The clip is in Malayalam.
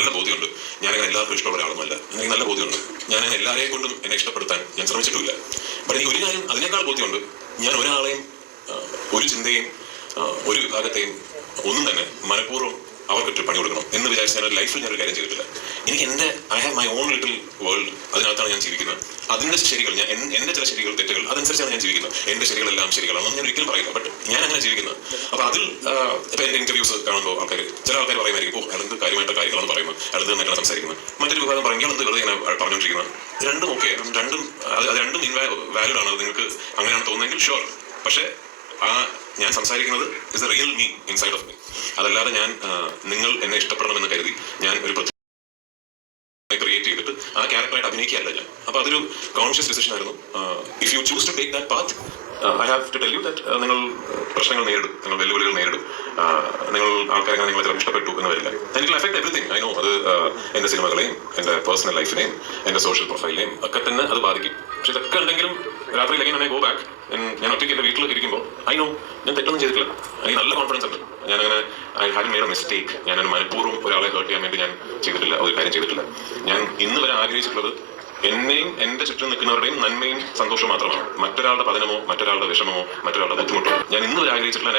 നല്ല ബോധ്യമുണ്ട്. ഞാനങ്ങനെ എല്ലാവർക്കും ഇഷ്ടമുള്ള ഒരാളൊന്നുമല്ല. എനിക്ക് നല്ല ബോധ്യമുണ്ട്. ഞാൻ എല്ലാവരെയും കൊണ്ടും എന്നെ ഇഷ്ടപ്പെടുത്താൻ ഞാൻ ശ്രമിച്ചിട്ടില്ല. ബട്ട് എനിക്ക് ഒരു കാര്യം അതിനേക്കാൾ ബോധ്യമുണ്ട്. ഞാൻ ഒരാളെയും ഒരു ചിന്തയും ഒരു വിഭാഗത്തെയും ഒന്നും തന്നെ മനഃപൂർവ്വം അവർക്കൊരു പണി കൊടുക്കണം എന്ന് വിചാരിച്ച് ഞാൻ ലൈഫിൽ ഞാനൊരു കാര്യം ചെയ്തിട്ടില്ല. എനിക്ക് I have my own little world. അതിനകത്താണ് ഞാൻ ജീവിക്കുന്നത്. അതിന്റെ ശരികൾ എന്റെ ചില ശരികൾ തെറ്റുകൾ അതനുസരിച്ചാണ് ഞാൻ ജീവിക്കുന്നത്. എന്റെ ശരികളെല്ലാം ശരികളാണെന്ന് ഞാൻ ഒരിക്കലും പറയില്ല. ബട്ട് ഞാൻ അങ്ങനെ ജീവിക്കുന്നത്. അപ്പൊ അതിൽ ഇപ്പൊ എന്റെ ഇന്റർവ്യൂസ് കാണുമ്പോൾ ചില ആൾക്കാർ പറയുമായിരിക്കും, അയാൾ എന്ത് കാര്യമായിട്ട് കാര്യങ്ങളാണ് പറയുന്നത്, അയാൾ ഇത് തന്നെയാണ് സംസാരിക്കുന്നത്. മറ്റൊരു വിഭാഗം പറയും എന്ത് വെറുതെ ഇങ്ങനെ പറഞ്ഞുകൊണ്ടിരിക്കുന്നത്. രണ്ടും ഓക്കെ, രണ്ടും ഇൻവാലിഡ് ആണ്. നിങ്ങൾക്ക് അങ്ങനെയാണ് തോന്നുന്നതെങ്കിൽ ഷുവർ. പക്ഷേ ഞാൻ സംസാരിക്കുന്നത് is A real me inside of me. അതല്ലാതെ നിങ്ങൾ എന്നെ ഇഷ്ടപ്പെടണമെന്ന് കരുതി ഞാൻ ഒരു ക്രിയേറ്റ് ചെയ്തിട്ട് ആ ക്യാരക്ടറായിട്ട് അഭിനയിക്കുകയല്ല ഞാൻ. അപ്പൊ അതൊരു കോൺഷ്യസ് ഡിസിഷൻ ആയിരുന്നു. If you choose to take that path, I have to tell you that നിങ്ങൾ പ്രശ്നങ്ങൾ നേരിടും, നിങ്ങൾ വെല്ലുവിളികൾ നേരിടും. നിങ്ങൾ ആൾക്കാരെ നിങ്ങളെ ചിലപ്പോൾ ഇഷ്ടപ്പെട്ടു എന്ന് വരില്ല. എനിക്ക് അഫക്ട് എവറിത്തിങ്. I know. അത് എന്റെ സിനിമകളെയും എന്റെ പേഴ്സണൽ ലൈഫിനെയും എന്റെ സോഷ്യൽ പ്രൊഫൈലിനെയും ഒക്കെ തന്നെ അത് ബാധിക്കും. പക്ഷെ ഇതൊക്കെ ഉണ്ടെങ്കിലും രാത്രി ലൈൻ ഗോ ബാക്ക്. ഞാൻ ഒറ്റയ്ക്ക് എന്റെ വീട്ടിൽ ഇരിക്കുമ്പോൾ ഐ നോ ഞാൻ തെറ്റൊന്നും ചെയ്തിട്ടില്ല. എനിക്ക് നല്ല കോൺഫിഡൻസ് ഉണ്ട്. ഞാനങ്ങനെ I have made A mistake. ഞാൻ മനഃപൂർവ്വം ഒരാളെ ഹേർട്ട് ചെയ്യാൻ വേണ്ടി ഞാൻ ചെയ്തിട്ടില്ല, ഒരു കാര്യം ചെയ്തിട്ടില്ല. ഞാൻ ഇന്ന് വരെ ആഗ്രഹിച്ചിട്ടുള്ളത് എന്നെയും എന്റെ ചുറ്റും നിൽക്കുന്നവരുടെയും നന്മയും സന്തോഷവും മാത്രമാണ്. മറ്റൊരാളുടെ പതനമോ മറ്റൊരാളുടെ വിഷമമോ മറ്റൊരാളുടെ ബുദ്ധിമുട്ടോ ഞാൻ ഇന്ന് വരെ ആഗ്രഹിച്ചിട്ടില്ല.